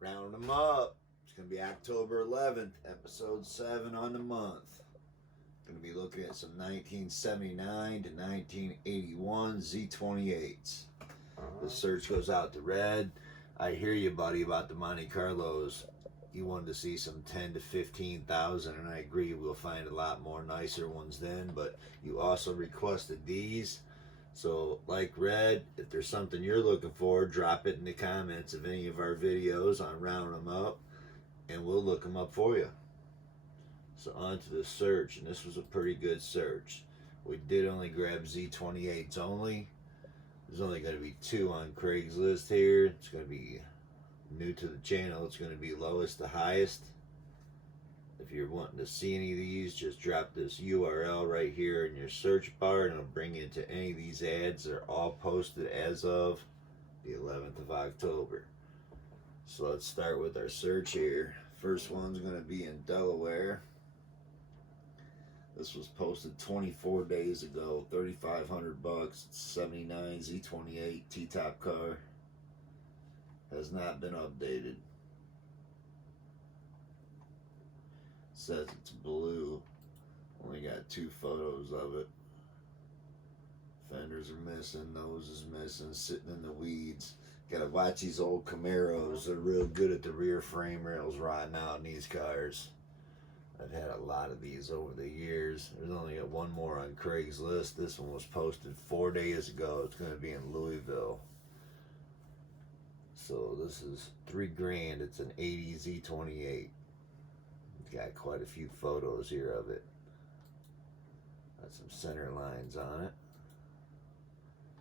Rounding them up. It's going to be October 11th, episode 7 on the month. Going to be looking at some 1979 to 1981 Z28's. The search goes out to Red. I hear you, buddy, about the Monte Carlos. You wanted to see some 10 to 15,000, and I agree we'll find a lot more nicer ones then, but you also requested these. So, like Red, if there's something you're looking for, drop it in the comments of any of our videos on Round Them Up, and we'll look them up for you. So, on to the search, and this was a pretty good search. We did only grab Z28's only. There's only going to be 2 on Craigslist here. It's going to be new to the channel. It's going to be lowest to highest. If you're wanting to see any of these, just drop this URL right here in your search bar and it'll bring you to any of these ads. They're all posted as of the 11th of October. So let's start with our search here. First one's going to be in Delaware. This was posted 24 days ago, $3,500. It's 79 Z28 T-top car. Has not been updated. Says it's blue. Only got 2 photos of it. Fenders are missing, nose is missing, sitting in the weeds. Gotta watch these old Camaros. They're real good at the rear frame rails rotting out in these cars. I've had a lot of these over the years. There's only got 1 more on Craigslist. This one was posted 4 days ago. It's going to be in Louisville. So this is $3,000. It's an 80 Z28. Got quite a few photos here of it. Got some center lines on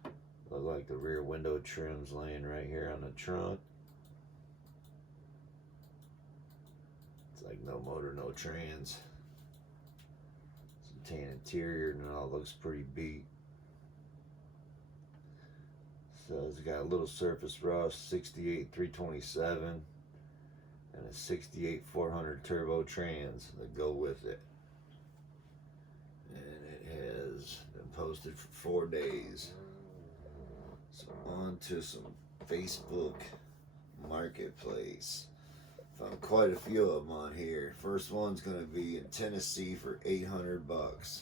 it. Look like the rear window trim's laying right here on the trunk. It's like no motor, no trans. Some tan interior and it all looks pretty beat. So it's got a little surface rust, 68 327. And a 68 400 turbo trans that go with it. And it has been posted for 4 days. So on to some Facebook Marketplace. Found quite a few of them on here. First one's going to be in Tennessee for $800.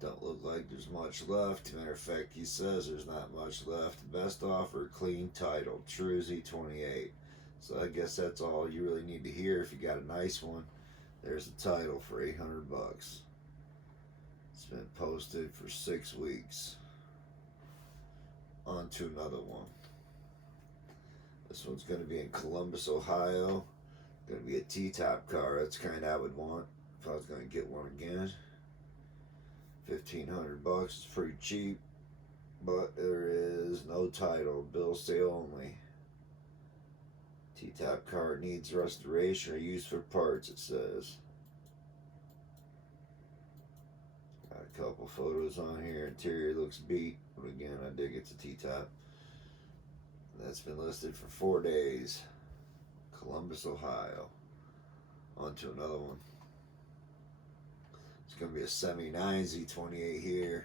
Don't look like there's much left. Matter of fact, he says there's not much left. Best offer, clean title, true Z28. So I guess that's all you really need to hear. If you got a nice one, there's the title for $800. It's been posted for 6 weeks. On to another one. This one's going to be in Columbus, Ohio. Going to be a T-top car. That's the kind I would want if I was going to get one again. $1,500. It's pretty cheap, but there is no title. Bill sale only. T-top car needs restoration or use for parts, it says. Got a couple photos on here. Interior looks beat, but again, I dig it's a T-top. That's been listed for 4 days. Columbus, Ohio. On to another one. It's going to be a 79 Z28 here.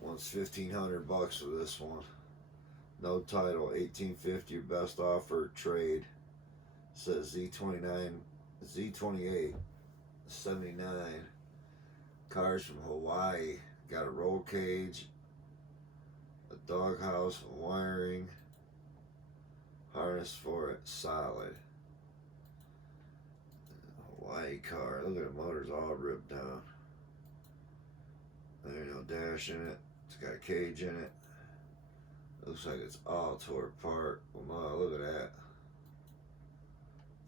Wants $1,500 for this one. No title, $1,850. Best offer, trade. Says Z29, Z28, 79. Cars from Hawaii. Got a roll cage, a doghouse, wiring, harness for it, solid. Hawaii car. Look at the motors all ripped down. There's no dash in it. It's got a cage in it. Looks like it's all tore apart. Well, no, look at that.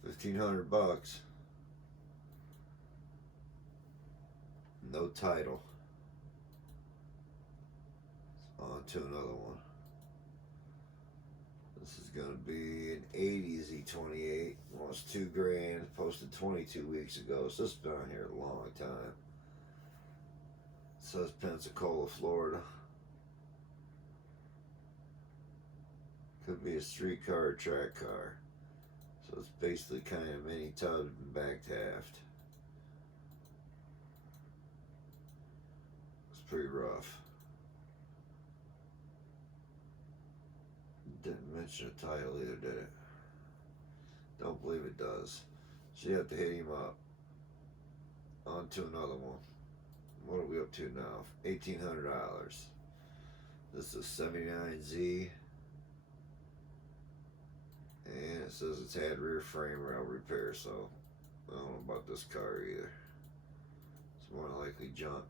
$1,500. No title. On to another one. This is going to be an 80 Z28. Almost $2,000. Posted 22 weeks ago. So this has been on here a long time. It says Pensacola, Florida. Could be a street car or track car. So it's basically kind of mini tub and backed aft. It's pretty rough. Didn't mention a title either, did it? Don't believe it does. So you have to hit him up. On to another one. What are we up to now? $1,800. This is 79Z. And it says it's had rear frame rail repair, so I don't know about this car either. It's more than likely junk.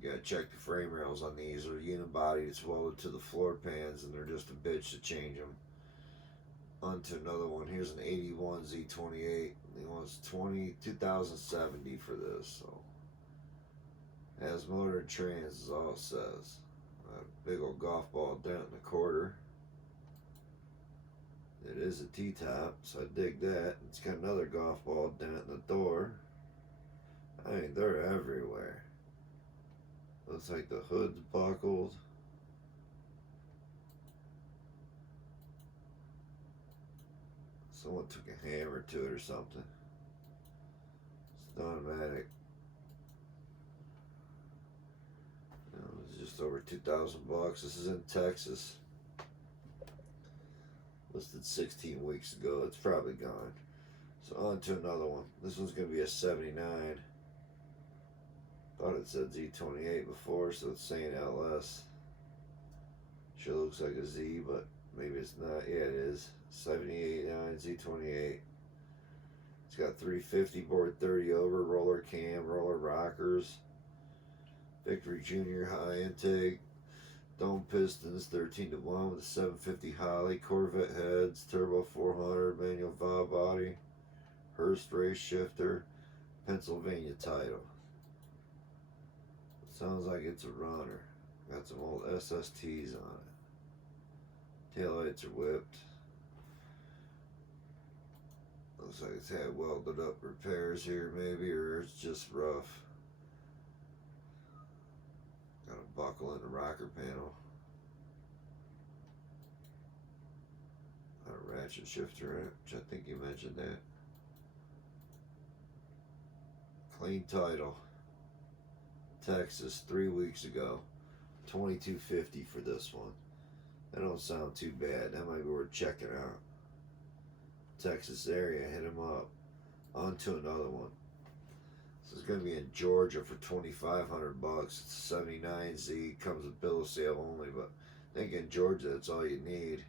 You gotta check the frame rails on these. They're unibody. It's welded to the floor pans, and they're just a bitch to change them. On to another one. Here's an 81 Z28. He wants 2070 for this. So has motor and trans is all it says. A big old golf ball dent in the quarter. It is a T-top, so I dig that. It's got another golf ball dent in the door. I mean, they're everywhere. Looks like the hood's buckled. Someone took a hammer to it or something. It's automatic. It's just over 2,000 bucks. This is in Texas. Listed 16 weeks ago. It's probably gone. So on to another one. This one's going to be a 79. Thought it said Z28 before, so it's saying LS. Sure looks like a Z, but maybe it's not. Yeah, it is. 78 Z28. It's got 350 board 30 over, roller cam, roller rockers, Victory Junior high intake, dome pistons 13-to-1 with a 750 Holly, Corvette heads, turbo 400, manual valve body, Hurst race shifter, Pennsylvania title. Sounds like it's a runner. Got some old SSTs on it. Taillights are whipped. Looks like it's had welded up repairs here maybe, or it's just rough. Got a buckle in the rocker panel. Got a ratchet shifter in it, which I think you mentioned that. Clean title. Texas 3 weeks ago. $22.50 for this one. That don't sound too bad. That might be worth checking out. Texas area, hit them up. On to another one. This is going to be in Georgia for 2,500 bucks. It's a 79Z. Comes with bill of sale only, but I think in Georgia that's all you need.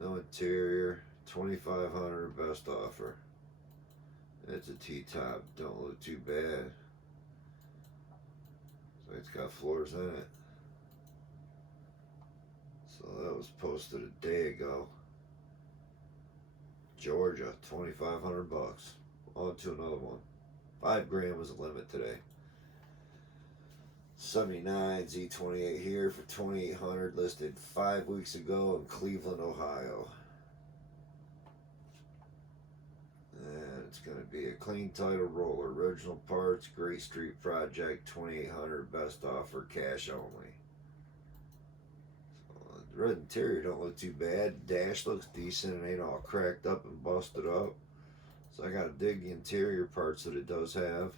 No interior. 2,500 best offer. It's a T-top. Don't look too bad. So it's got floors in it. So that was posted a day ago. Georgia, 2,500 bucks. On to another one. $5 grand was the limit today. 79 Z28 here for 2,800, listed 5 weeks ago in Cleveland, Ohio. And it's going to be a clean title roller, original parts, Great Street Project, 2,800, best offer, cash only. So, the red interior don't look too bad. Dash looks decent and ain't all cracked up and busted up. So I gotta dig the interior parts that it does have.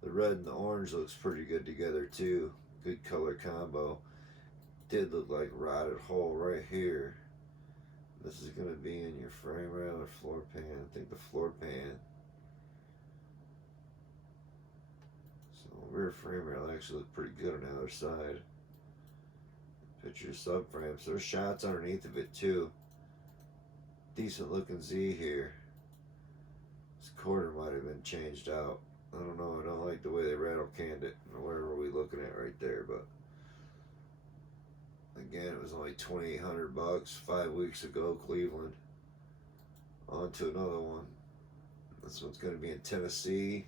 The red and the orange looks pretty good together too. Good color combo. Did look like a rotted hole right here. This is gonna be in your frame rail or floor pan. I think the floor pan. So rear frame rail actually look pretty good on the other side. Picture subframes. There's shots underneath of it too. Decent looking Z here. This quarter might have been changed out. I don't know. I don't like the way they rattle canned it. Or whatever we're looking at right there, but again, it was only 2,800 bucks 5 weeks ago, Cleveland. On to another one. This one's going to be in Tennessee.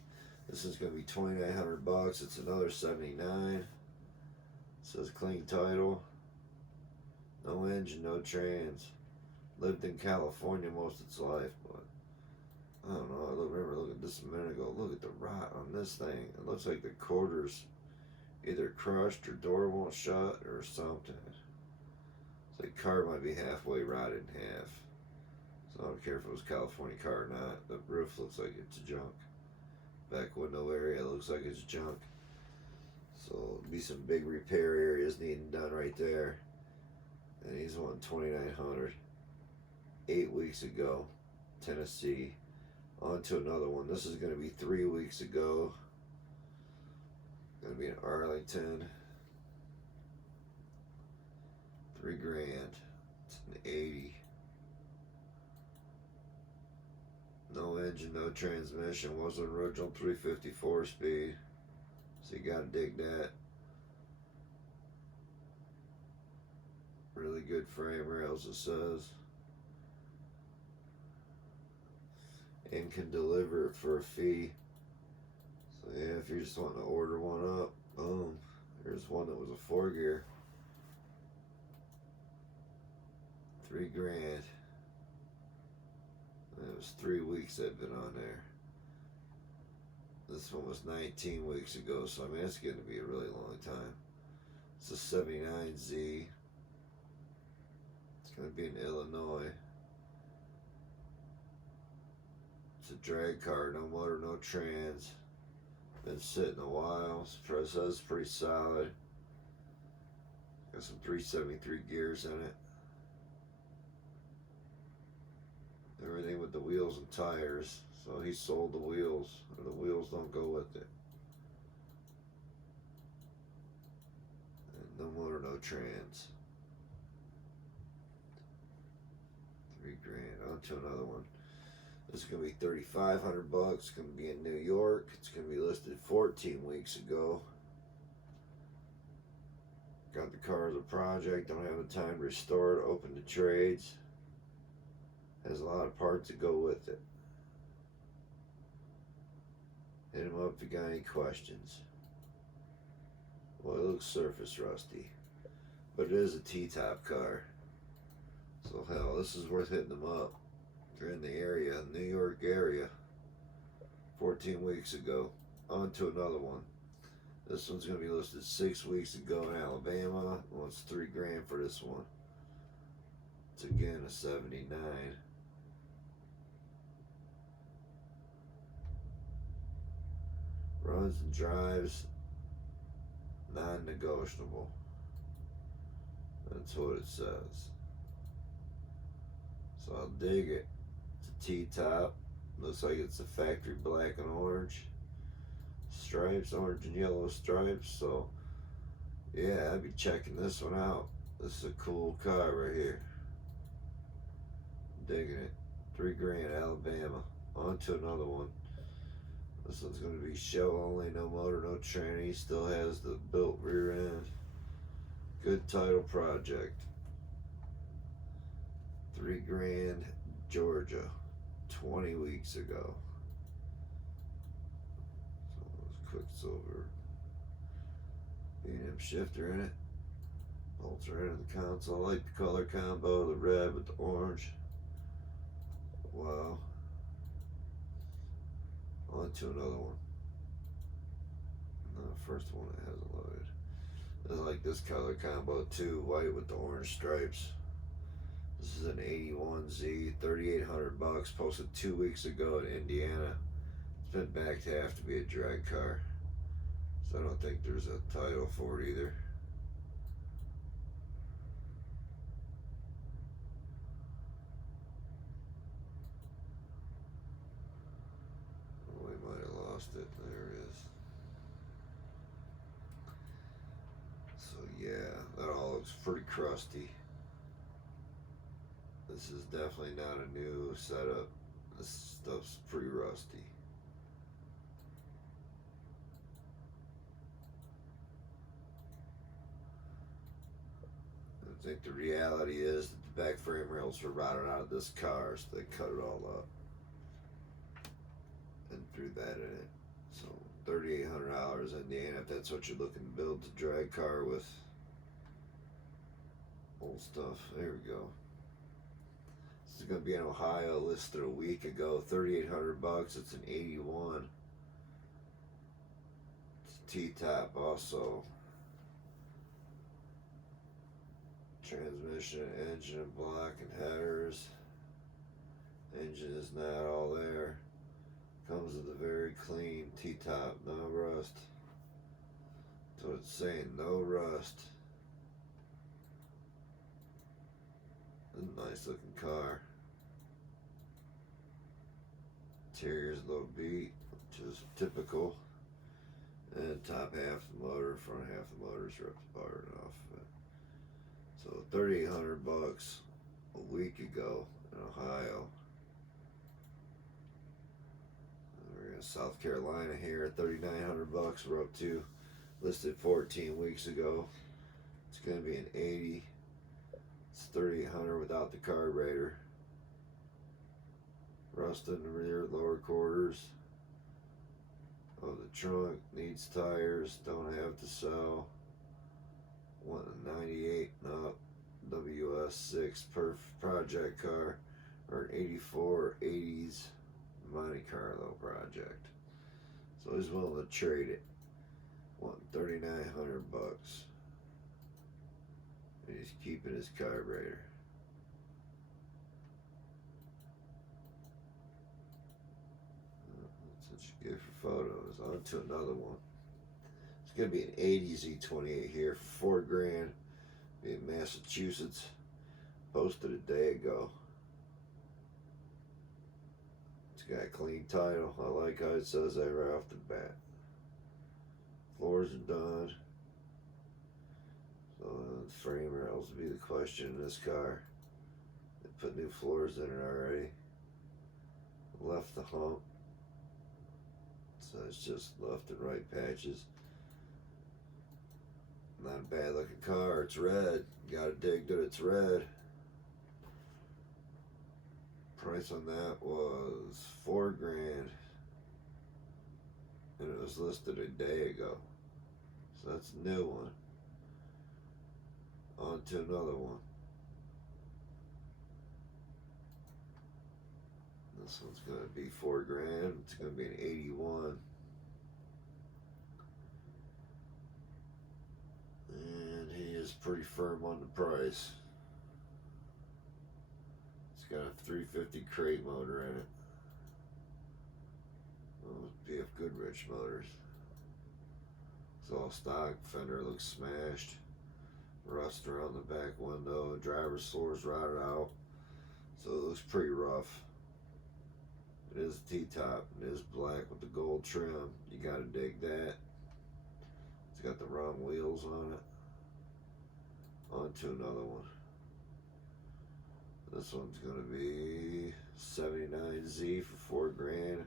This is going to be 2,900 bucks. It's another 79. It says clean title. No engine, no trans. Lived in California most of its life, but I don't know. I remember looking at this a minute ago. Look at the rot on this thing. It looks like the quarters either crushed or door won't shut or something. It's like car might be halfway rotted in half. So I don't care if it was a California car or not. The roof looks like it's junk. Back window area looks like it's junk. So there'll be some big repair areas needing done right there. And he's wanting 2,900. 8 weeks ago. Tennessee. On to another one. This is going to be 3 weeks ago. Going to be in Arlington. $3,000. It's an 80. No engine, no transmission. Was an original 354 speed. So you gotta dig that. Really good frame rails, it says. And can deliver it for a fee. So yeah, if you're just wanting to order one up, boom. Here's one that was a 4-gear. $3,000. It was 3 weeks I've been on there. This one was 19 weeks ago, so I mean it's going to be a really long time. It's a 79Z. It's going to be in Illinois. It's a drag car, no motor, no trans. Been sitting a while. It says it's pretty solid. Got some 373 gears in it. Everything with the wheels and tires. So he sold the wheels, or the wheels don't go with it. And no motor, no trans. $3,000. On to another one. This is gonna be $3,500. It's gonna be in New York. It's gonna be listed 14 weeks ago. Got the car as a project. Don't have the time to restore it. Open to trades. Has a lot of parts that go with it. Hit him up if you got any questions. Well, it looks surface rusty, but it is a T-top car. So hell, this is worth hitting them up. If you're in the area, New York area, 14 weeks ago. On to another one. This one's going to be listed 6 weeks ago in Alabama. Wants $3,000 for this one. It's again a 79. Runs and drives, non-negotiable. That's what it says. So I'll dig it. It's a T-top. Looks like it's a factory black and orange stripes, orange and yellow stripes. So yeah, I'd be checking this one out. This is a cool car right here. Digging it. $3,000, Alabama. On to another one. This one's going to be show only, no motor, no tranny. Still has the built rear end. Good title project. $3,000, Georgia. 20 weeks ago. So let's quick silver. B&M shifter in it. Bolts right in the console. I like the color combo, the red with the orange. Wow. On to another one. No, first one that hasn't loaded. I like this color combo too, white with the orange stripes. This is an 81Z, $3,800, posted 2 weeks ago in Indiana. It's been back to have to be a drag car, so I don't think there's a title for it either. It. There it is. So yeah, that all looks pretty crusty. This is definitely not a new setup. This stuff's pretty rusty. I think the reality is that the back frame rails were rotted out of this car, so they cut it all up and threw that in it. So $3,800 Indiana, if that's what you're looking to build, to drag car with old stuff. There we go. This is going to be in Ohio, listed a week ago. $3,800. It's an 81. It's a T-top also. Transmission, engine, block, and headers. Engine is not all there. Comes with a very clean T-top, no rust. That's what it's saying, no rust. It's a nice looking car. Interior's a little beat, which is typical. And top half of the motor, front half of the motor's ripped apart enough. So $3,800 a week ago in Ohio. We're in South Carolina here, $3,900 we're up to. Listed 14 weeks ago. It's gonna be an 80. It's $3,800 without the carburetor. Rust in the rear lower quarters of the trunk, needs tires, don't have to sell. Want a 98 and up WS6 project car, or an 84 80s Monte Carlo project. So he's willing to trade it. Wanting $3,900. And he's keeping his carburetor. That's what you get for photos. On to another one. It's gonna be an 80 Z28 here for $4,000. Be in Massachusetts. Posted a day ago. It's got a clean title. I like how it says that right off the bat. Floors are done. So the frame rails will be the question in this car. They put new floors in it already. Left the hump. So it's just left and right patches. Not a bad looking car. It's red. You gotta dig that it's red. Price on that was $4,000. And it was listed a day ago. So that's a new one. On to another one. This one's gonna be $4,000. It's gonna be an 81. And he is pretty firm on the price. It's got a 350 crate motor in it. Well, BF Goodrich motors. It's all stock. Fender looks smashed. Rust around the back window. Driver's floor's rotted out. So it looks pretty rough. It is a T-top. It is black with the gold trim. You gotta dig that. It's got the wrong wheels on it. On to another one. This one's gonna be 79Z for $4,000.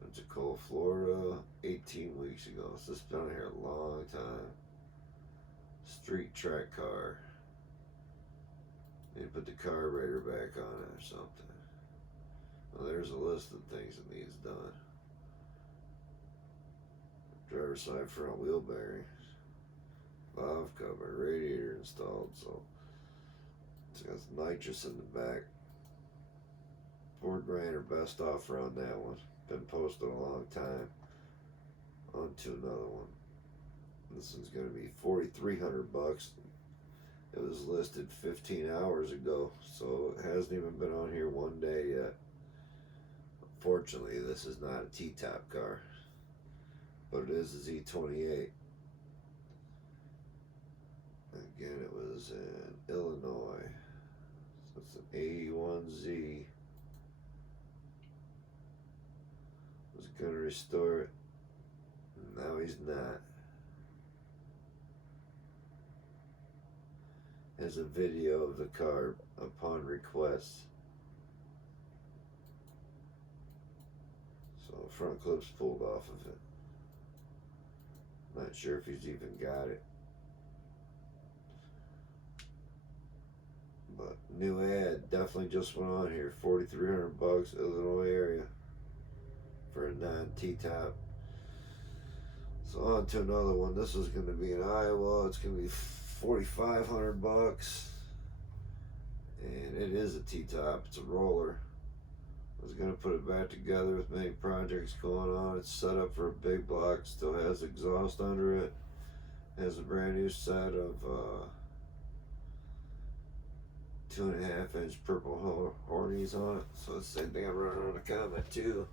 Pensacola, Florida, 18 weeks ago. So it's been here a long time. Street track car. Need to put the carburetor back on it or something. Well, there's a list of things that needs done. Driver's side front wheel bearings, valve cover, radiator installed. So it's got some nitrous in the back. $4,000 or best offer on that one. Been posted a long time. On to another one. This one's going to be $4,300. It was listed 15 hours ago, so it hasn't even been on here one day yet. Unfortunately, this is not a T-top car, but it is a Z28. Again, it was in Illinois, so it's an 81Z. Was going to restore it. Now he's not. Has a video of the car upon request. So front clip's pulled off of it. Not sure if he's even got it. But new ad definitely just went on here. $4,300, Illinois area, for a non-T-top. So on to another one. This is going to be in Iowa. It's going to be $4,500, and it is a T-top. It's a roller. I was going to put it back together with many projects going on. It's set up for a big block. Still has exhaust under it. Has a brand new set of 2.5-inch purple hornies on it. So it's the same thing I'm running on the Comet too.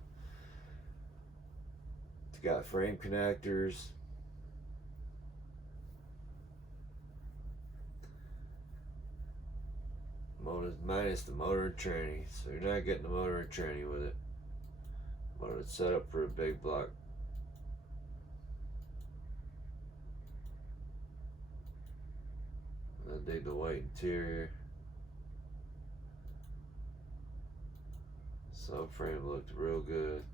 It's got frame connectors. Minus the motor and tranny, so you're not getting the motor and tranny with it. but it's set up for a big block. I dig the white interior. Subframe looked real good.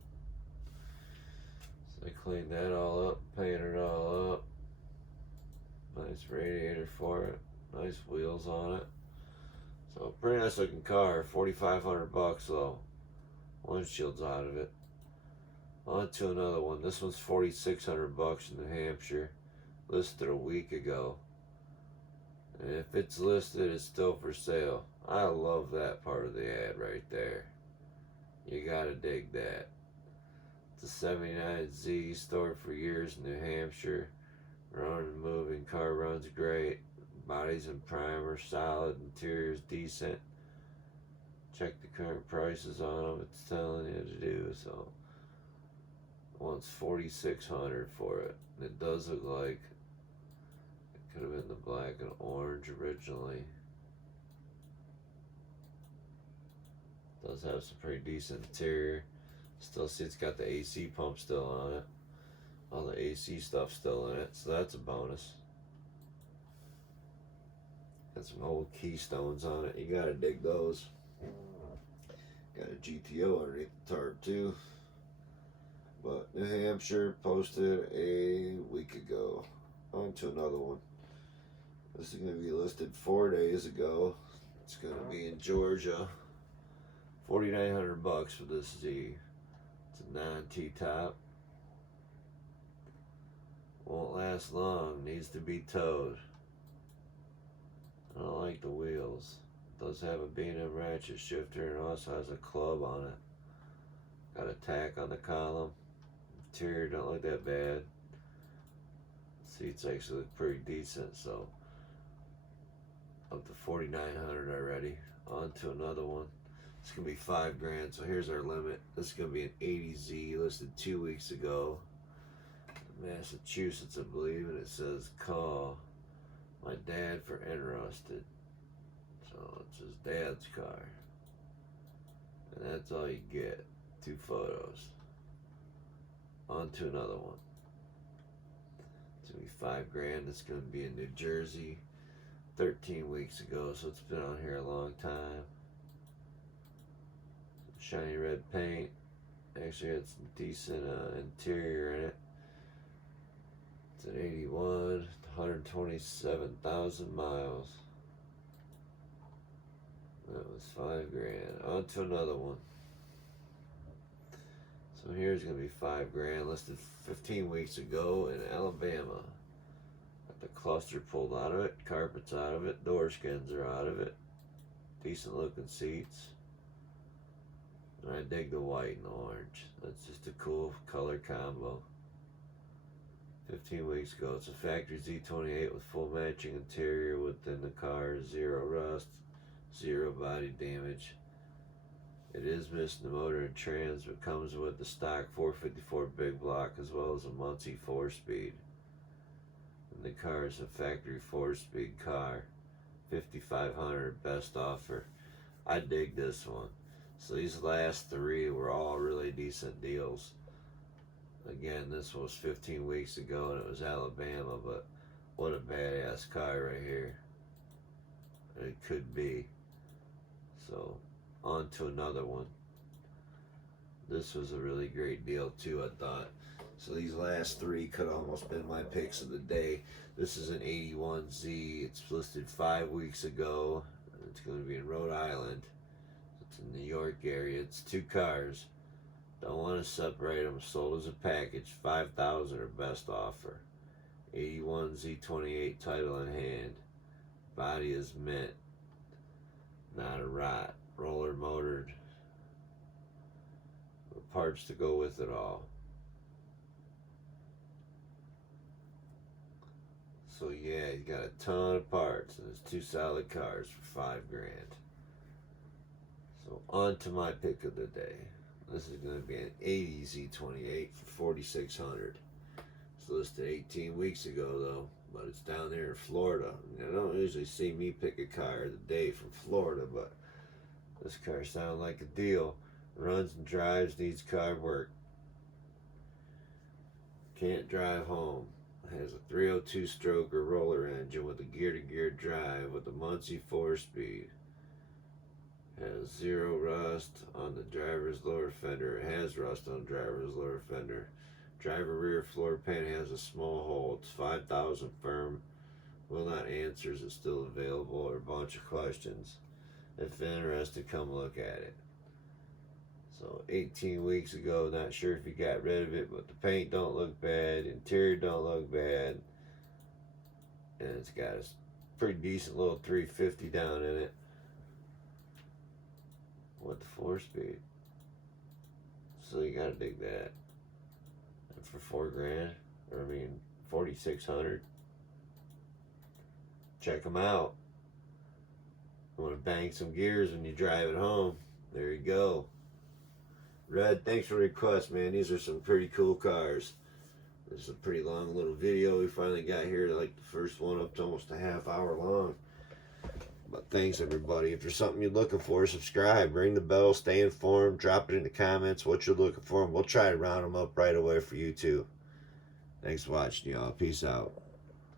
So I cleaned that all up, painted it all up. Nice radiator for it. Nice wheels on it. So pretty nice looking car. $4,500 though. Windshield's out of it. On to another one. This one's $4,600 in New Hampshire. Listed a week ago. And if it's listed, it's still for sale. I love that part of the ad right there. You gotta dig that. It's a Z28 stored for years in New Hampshire. Running and moving, car runs great. Body's in primer, solid, interior's decent. Check the current prices on them, it's telling you to do so. Wants $4,600 for it. And it does look like it could have been the black and orange originally. Does have some pretty decent interior. Still see it's got the AC pump still on it. All the AC stuff still in it, so that's a bonus. Got some old keystones on it. You gotta dig those. Got a GTO underneath the tarp too. But New Hampshire posted a week ago. On to another one. This is gonna be listed 4 days ago. It's gonna be in Georgia. $4,900 for this Z. It's a non-T-top. Won't last long. Needs to be towed. I don't like the wheels. It does have a B&M ratchet shifter and also has a club on it. Got a tack on the column. Interior don't look that bad. Seats actually look pretty decent, so up to $4,900 already. On to another one. It's gonna be $5,000. So here's our limit. This is gonna be an 80Z listed 2 weeks ago. Massachusetts, I believe, and it says call my dad for interested. So it's his dad's car. And that's all you get. 2 photos. On to another one. It's gonna be $5,000. It's gonna be in New Jersey 13 weeks ago, so it's been on here a long time. Shiny red paint. Actually had some decent interior in it. It's an 81, 127,000 miles. That was $5,000. On to another one. So here's gonna be $5,000, listed 15 weeks ago in Alabama. Got the cluster pulled out of it, carpets out of it, door skins are out of it. Decent looking seats. And I dig the white and the orange. That's just a cool color combo. 15 weeks ago. It's a factory Z28 with full matching interior within the car, 0 rust, 0 body damage. It is missing the motor and trans, but comes with the stock 454 big block as well as a Muncie 4-speed. And the car is a factory 4-speed car. $5,500 best offer. I dig this one. So these last 3 were all really decent deals. Again, this was 15 weeks ago and it was Alabama, but what a badass car right here. It could be. So, on to another one. This was a really great deal too, I thought. So these last 3 could almost been my picks of the day. This is an 81Z. It's listed 5 weeks ago. It's going to be in Rhode Island. It's in the New York area. It's 2 cars. Don't want to separate them. Sold as a package. $5,000 or best offer. 81 Z28 title in hand. Body is mint. Not a rot. Roller motored. With parts to go with it all. So yeah, you got a ton of parts and there's 2 solid cars for $5,000. So on to my pick of the day. This is going to be an 80 Z28 for $4,600. It's listed 18 weeks ago though, but it's down there in Florida. I don't usually see me pick a car of the day from Florida, but this car sounded like a deal. Runs and drives, needs car work. Can't drive home. Has a 302 stroker roller engine with a gear-to-gear drive with a Muncie 4-speed. Has zero rust on the driver's lower fender. It has rust on the driver's lower fender. Driver rear floor pan has a small hole. It's 5,000 firm. Will not answer. Is it still available? Or a bunch of questions. If interested, come look at it. So 18 weeks ago, not sure if you got rid of it, but the paint don't look bad, interior don't look bad, and it's got a pretty decent little 350 down in it with the 4-speed. So you gotta dig that. And for $4,000, or 4,600. Check them out. You want to bang some gears when you drive it home? There you go. Red, thanks for the request, man. These are some pretty cool cars. This is a pretty long little video. We finally got here, like the first one up to almost a half hour long. But thanks, everybody. If there's something you're looking for, subscribe, ring the bell, stay informed, drop it in the comments what you're looking for, and we'll try to round them up right away for you too. Thanks for watching, y'all. Peace out.